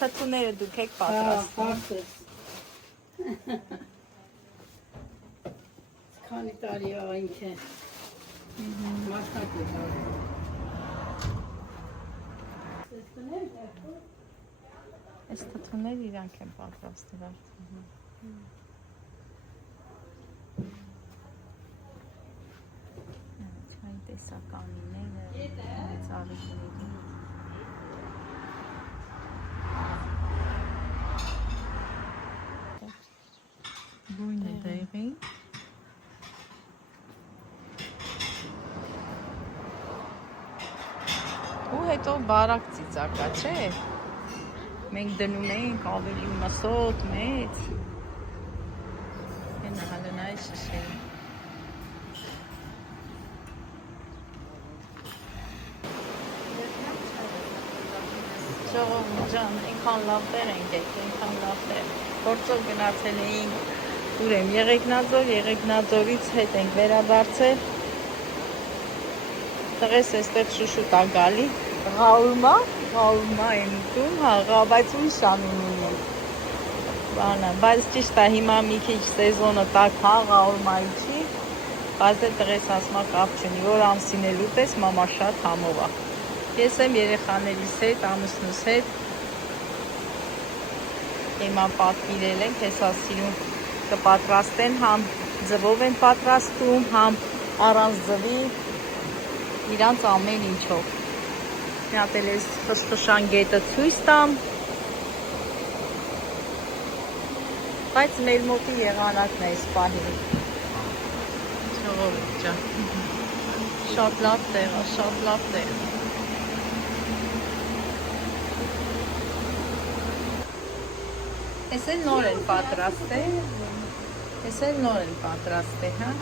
թթուները դուք եք պատրաստում։ Քանի տարի է ինքը։ Մասնակից է։ Այս թթուները իրանք են պատրաստել արդեն։ Չայն տեսականիները, ծառիկների։ Բույնը դեղի։ Ու հետո բարակ ծիծակա, չէ՞։ Մենք դնում ենք ավելի մսոտ, մեծ։ Հենա հալնայի շշեր։ Ժողովուրդ ջան, այնքան լավ տեղ ենք եկել, այնքան լավ տեղ։ Գործով գնացել էինք ուրեմ Եղեգնաձորից հետ ենք վերադարձել։ Տղես էստեղ շուշուտ ա գալի, ղաուրմա եմ ուտում, բայց ուրիշ անունին է։ Բայց ճիշտ է, հիմա մի քիչ սեզոնը տաք, ղաուրմայի չի, բայց է տղես ասմա կապ չունի, որ ամսին էլ ուտես, մամա շատ համով ա։ Ես եմ երեխաներիս հետ, ամուսնուս հետ, հիմա պատվիրել ենք, հեսա սիրուն կպատրաստեն, համ ձվով են պատրաստում, համ առանց ձվի, իրանց ամեն ինչով։ Մի հատ էլ ես խշխշան գետը ցույց տամ, բայց մեր մոտի եղանակն է այս պահին։ Ժողովուրդ ջան, շատ լավ տեղ է, շատ լավ տեղ։ Ես էլ նոր են պատրաստել, հա։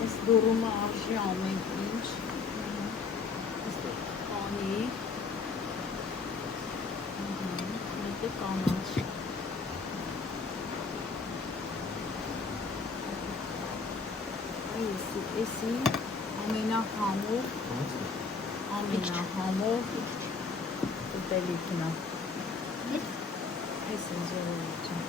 Այս դուրումը արժի ամեն ինչ, կանի, մետը կանաչ, էսի ամենահամով ուտելիքն է, ես են ժողովուրդ ջան։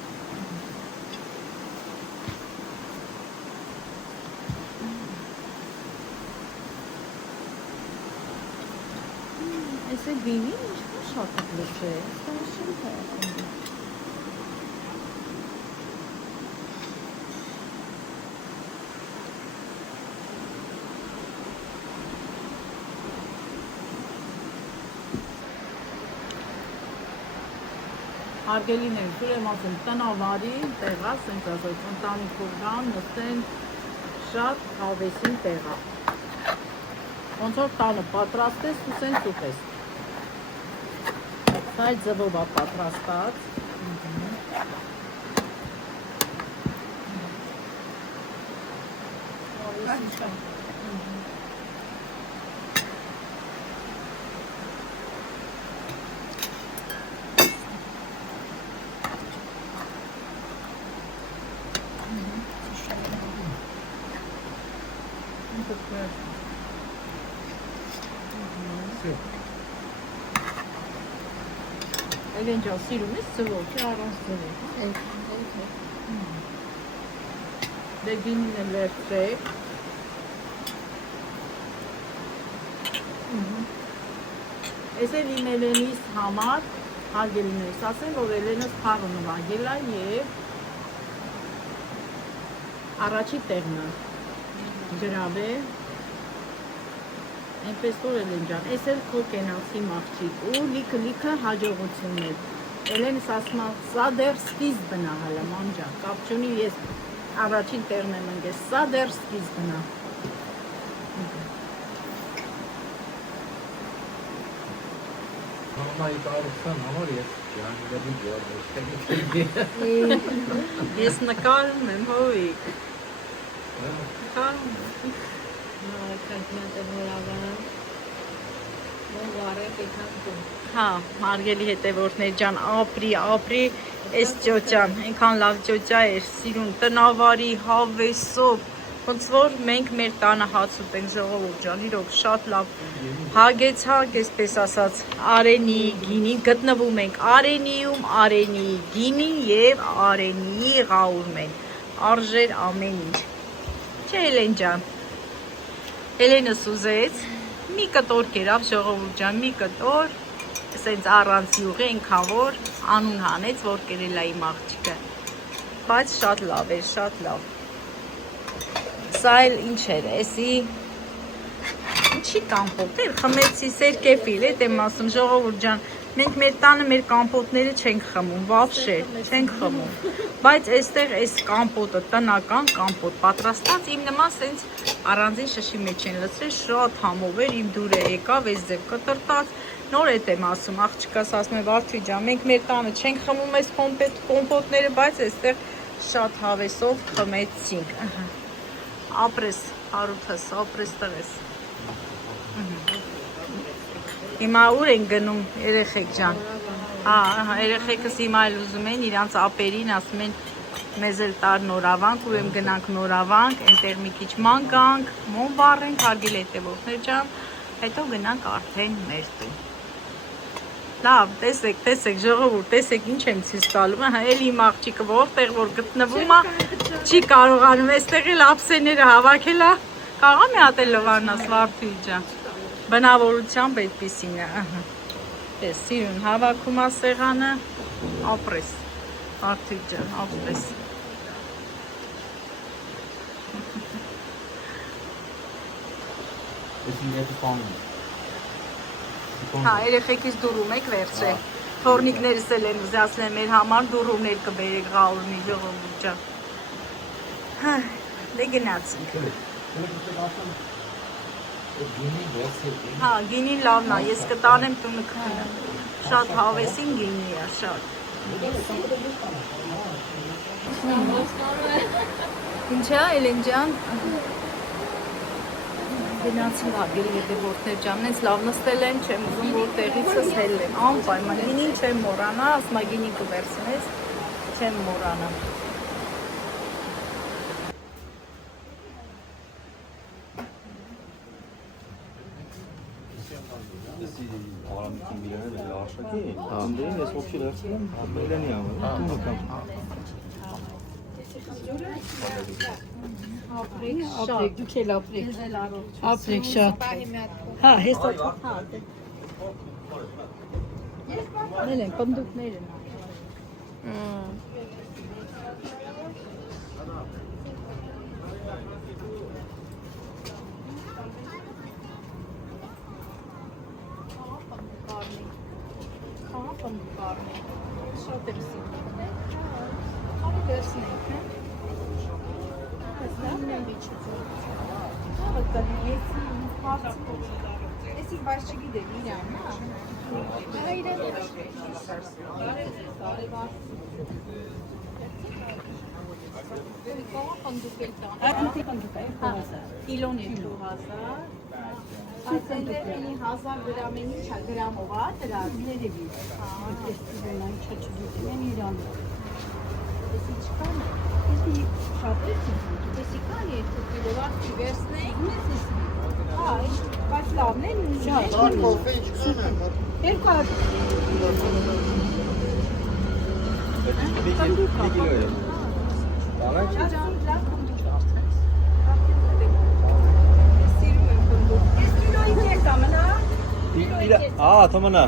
Այս է գինի, ինչ շատ լուրջ է։ Հարգելիներ, դուր եմ ասում, տնավարի տեղած ենք ասած, ընտանիքով գան, նստեն շատ հավեսին տեղա։ Ոնց որ տանը պատրաստես, ուսեն սուպես։ Սա այդ ձվով է պատրաստած։ Էլեն ջան, սիրում ես ձվով, չէ առանց ձվով։ Դե գինին է լերցրեք։ Ես էլ իմ Էլենիս համար, հարգելիներս, ասեմ, որ Էլենս փառը նվագել է և առաջի տեղն է ջրավ է։ Այնպես որ Էլեն ջան, ես էլ քո կենացի մաղջիկ ու լիքը հաջողություններ։ Էլենս ասում է, սա դեռ սկիզբն է հələ ման ջան, կապ չունի ես առաջին տեղն եմ ընկել, սա դեռ սկիզբն է։ Մամայի կարողության համար ես ջանգելի Ես նկարում եմ, հովիկ։ Նկարում եմ։ Հա, հարգելի հետևորդներ ջան, ապրի, այս ճոճան, այնքան լավ ճոճա էր, սիրուն, տնավարի, հավեսով, ոնց որ մենք մեր տանը հաց ուտենք, ժողովուրդ ջան, իրոք շատ լավ հագեցակ, այսպես ասած, Արենի գինի, գտնվում ենք Արենիում, Արենիի գինի և Արենիի ղաուրմեն, արժեր ամեն ինչ, չէ Էլեն ջան, Էլենս ուզեց, մի կտոր կերավ ժողովուրդ ջան, մի կտոր, սենց առանց յուղի ենքան որ անուն հանեց, որ կերել է իմ աղջիկը, բայց շատ լավ էր, շատ լավ, սա էլ ինչ էր, էսի, ինչի կամպոտ էր, խմեցի սերկեֆիլ, էտ եմ ասում, ժողովուրդ ջան, մենք մեր տանը մեր կամպոտները չենք խմում, վավշե, չենք խմում, բայց այստեղ այս կամպոտը, տնական կամպոտ պատրաստած, իմ նման սենց առանձին շշի մեջ են լցրել, շատ համով էր, իմ դուրը եկավ, այս ձև կտրտած, նոր էտ եմ ասում, աղջիկաս ասում է Վարդուի ջան, մենք մեր տանը չենք խմում այս կոմպոտները, բայց այստեղ շատ հավեսով խմեցինք, ապրես, հարութս, ապրես տղես, հիմա ուր են գնում երեխեք ջան, երեխեքս հիմա էլ ուզում են իրանց ապերին, ասում են մեզ էլ տար նորավանք, ուրեմ գնանք նորավանք, ենտեղ մի քիչ ման գանք, մոն վառենք, հարգել հետևորդներ ջան, հետո գնանք արդեն մեր տուն։ Լավ, տեսեք, ժողովուրդ, տեսեք ինչ եմ ցույց տալու, էլ իմ աղջիկը որտեղ որ գտնվում է, չի կարողանում, այստեղ էլ ափսեները հավաքել է, կարող եմ հատ էլ լվանաս Վարդուի ջան, բնավորությամբ այդպիսին է, ես սիրուն հավաքում է սեղանը, ապրես, Վարդուի ջան, ապրես։ Հա, երեխեքից դուրում եք վերցրել, թորնիկներս էլ են ուզացնել մեր համար դուրումներ կբերեք ղաուրմի ժողովուրդ ջան։ Դե գնացինք։ Հա, գինին լավն է, ես կտանեմ տունը կխնեմ, շատ հավեսին գինի է, շատ։ Ինչ է, Էլեն ջան։ Գնացին հարգելի հետևորդներ ջան, նենց լավ նստել եմ, չեմ ուզում որ տեղիցս հելլեմ, անպայման, գինին չեմ մոռանա, ասում է գինին կվերցնես, չեմ մոռանա։ ես ողջի լերցնեմ, Էլենի համար, տունը կամ։ Ապրեք, դուք էլ ապրեք, ապրեք շատ, հա, հեսա, Նեն են, պնդուկներ են։ Շատ էր սիրում։ Ավելի վերցնենք, հա։ Լավն է վիճում։ Ահա կնեցի հարցը։ Էսի բայց չգիտեմ իրան, հա։ Հա իրան։ Կողը պնդուկ էլ տան։ Անտի պնդուկ է, Կիլոն է 2000։ Ասենտերնի 1000 գրամենի չա գրամով ա դրա ներևի։ Այս դիզայնը չգիտեմ, են իրան։ էսի չկան է։ Էսի շատ է։ Էսի կան 2 կիլո վարդի վերցնենք։ Հա, բայց լավն է նույնիսկ։ Երկու թոմանա։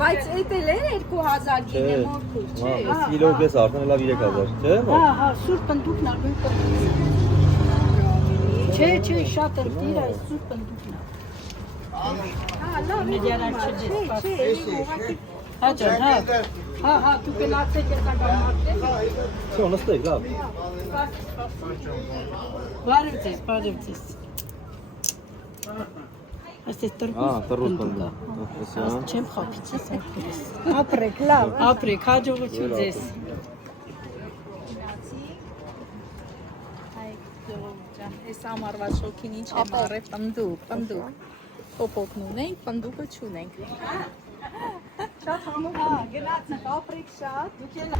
Բայց էդ էլ է 2000 գինե մորքուր, չէ։ Կիլով պես արդեն լավ 3000, չէ՞։ Հա, սուրբ պնդուկն ա, նույն պնդուկն։ Չէ, շատ է, դիրա, սուրբ պնդուկն ա։ Հա, լավ, Մեդիանալ չէ, Հա, ջան, հա, դու կնացեք ես ագամարտել։ Всё, նստեք, լավ։ Բարևձեզ։ Ասես Տրուս պնդուկ։ Չեմ խափից ես այդպես։ ապրեք, լավ։ Ապրեք, հաջողություն ձեզ։ Այ ջան, այս ամառվա շոքին ինչ եմ առել, պնդուկ։ Փոփոքն ունենք, պնդուկը չունենք։ Շատ համով։ Հա, գնացեք, ապրեք շատ։ Դուք էլ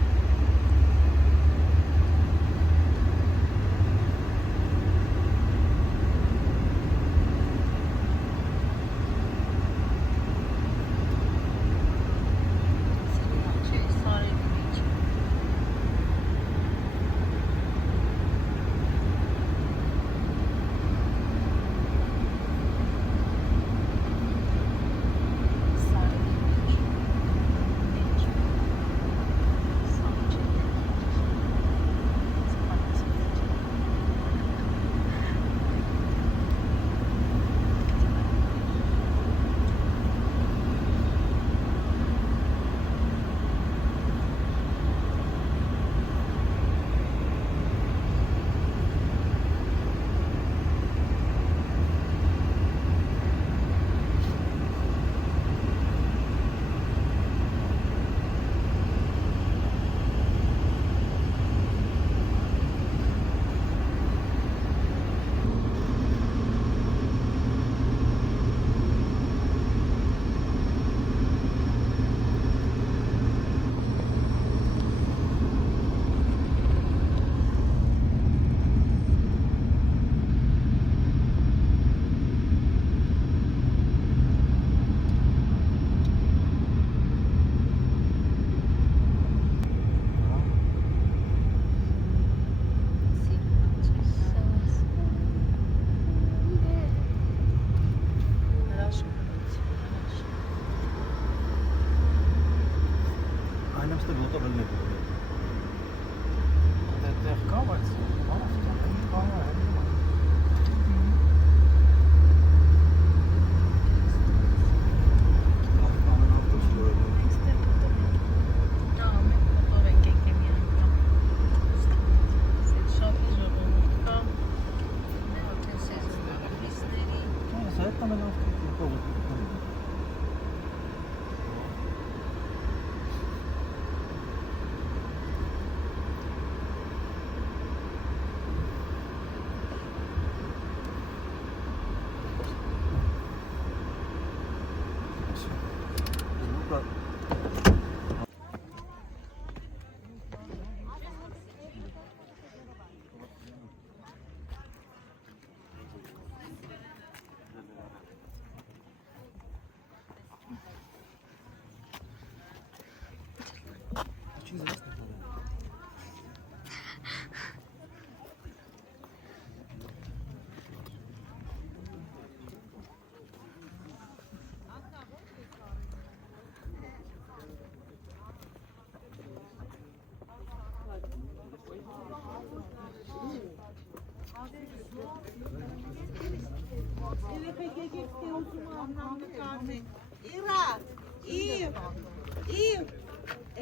Իրա,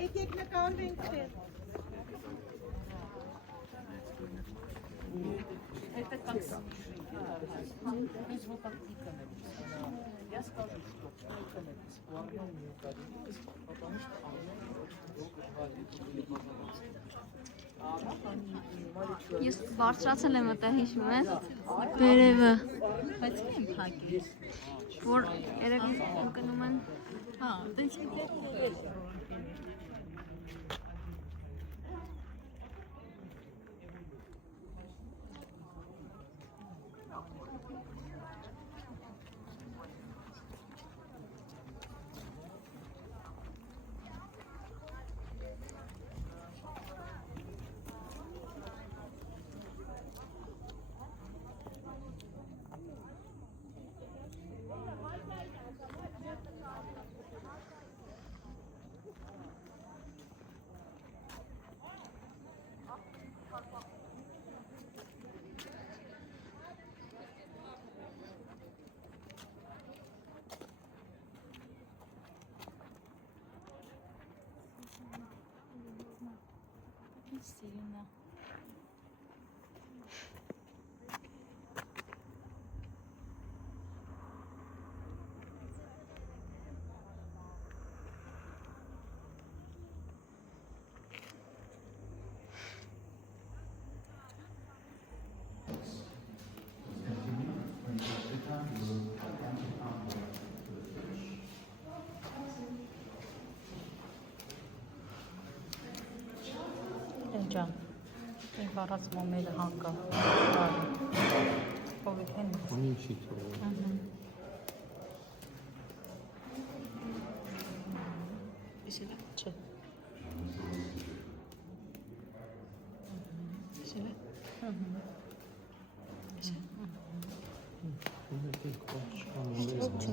եկեք նկարվենք ձեր։ Это как без вот так Я скажу, что это бесплатно необходимо, потому что Ես բարձրացել եմ մտա հիշում ես վերևը Բայց մի եմ փակել։ որ երևի ընկնում են Հա, դից մի Սիրունա։ Ջան, ինք առած մոմերը հանկա։ Ովիք են։ Անի չի թողել։ Իսելա, չէ։ Իսելա։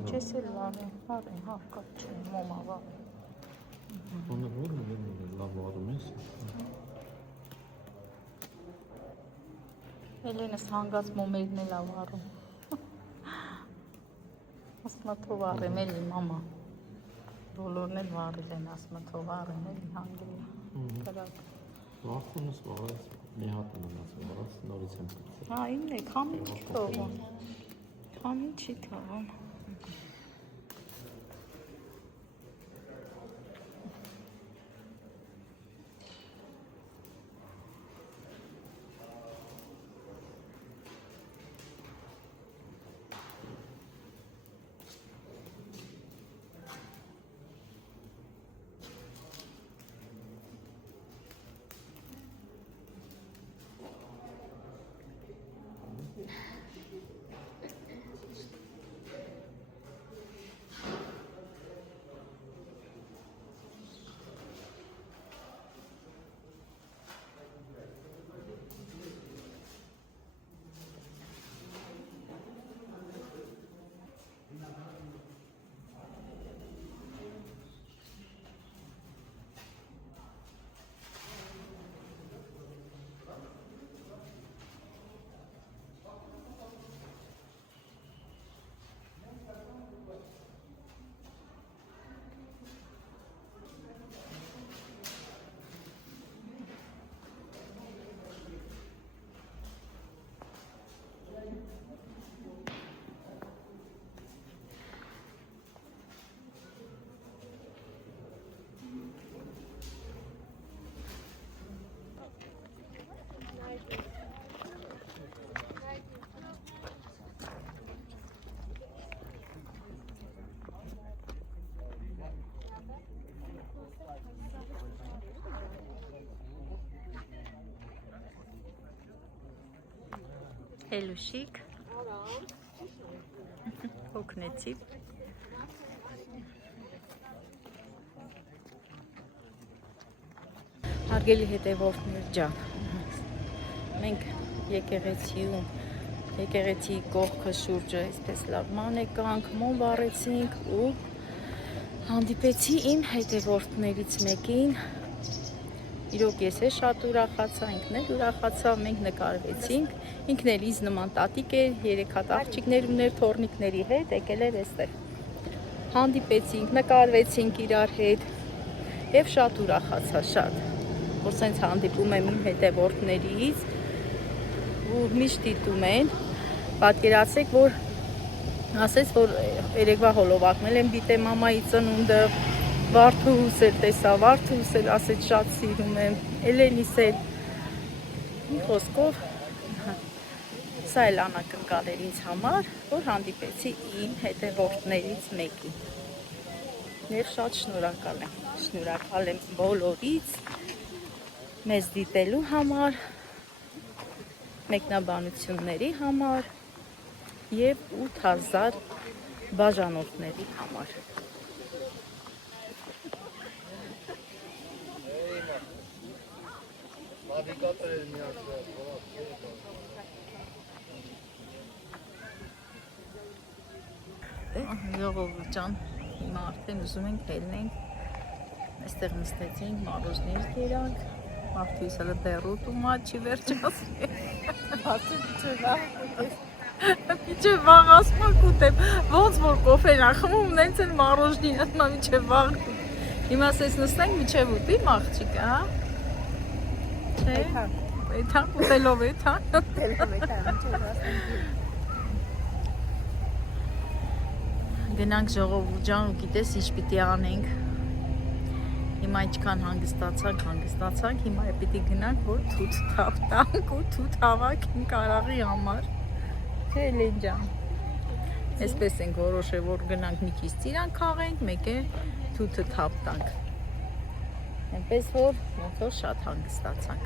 Չես էլ լավ է, հարկա չէ, մոմավա։ Ona var mı? Lava var mı? Էլենս հանգած մոմերն էլ ավարում։ Ասմա թող առեմ էլի մամա։ Բոլորն էլ վարել են, ասմա թող առեմ էլի հանգել։ Կրակ։ Վախունս վարած մի հատ մնաց վարած նորից եմ գցել։ Հա, իմն է, քամի չի թողում։ Քամի չի թողում։ Հելուշիկ հոգնեցի հարգելի հետևորդներ ջան մենք եկեղեցի կողքը շուրջը այսպես լավ մանեկանք մոմ վառեցինք ու հանդիպեցի իմ հետևորդներից մեկին Իրոք ես է շատ ուրախացա, ինքն էլ ուրախացավ, մենք նկարվեցինք, ինքն էլ ինձ նման տատիկ էր, 3 հատ աղջիկներ ուներ թոռնիկների հետ, եկել էր այստեղ։ Հանդիպեցինք, նկարվեցինք իրար հետ եւ շատ ուրախացա, շատ, որ սենց հանդիպում եմ իմ հետևորդներից, ու միշտ դիտում են, պատկերացրեք, որ ասեց, որ երեկվա հոլովակն եմ դիտե մամայի ծնունդը, Վարդուհուս էլ տեսա, Վարդուհուս էլ ասեց շատ սիրում եմ, Էլենիս էլ, մի խոսքով, սա էլ անակնկալ էր ինձ համար, որ հանդիպեցի իմ հետևորդներից մեկին։ Եվ շատ շնորհակալ եմ բոլորից մեզ դիտելու համար, մեկնաբանությունների համար և 8000 բաժանորդների համար։ Ժողովուրդ ջան, հիմա արդեն ուզում ենք ելնենք, այստեղ նստեցինք, մարոժներ կերանք, Վարդուհիս հələ դեռ ուտում ա, չի վերջացրել։ Մինչև վաղ ասում ա կուտեմ, ոնց որ կոֆեն ա խմում, նենց են մարոժնին ասում ա մինչև վաղ կուտեմ։ Հիմա ասես նստենք մինչև ուտի աղջիկը, հա։ Չէ։ Էթան ուտելով Գնանք ժողովուրդ ջան ու գիտես ինչ պիտի անենք։ Հիմա ինչքան հանգստացանք, հիմա պիտի գնանք, որ թութ թավ տանք ու թութ հավաքենք արաղի համար։ Չէ Էլեն ջան։ Այսպես ենք որոշել, որ գնանք մի քիչ ծիրան քաղենք, մեկ է թութը թավ տանք։ Այնպես որ ոնց որ շատ հանգստացանք։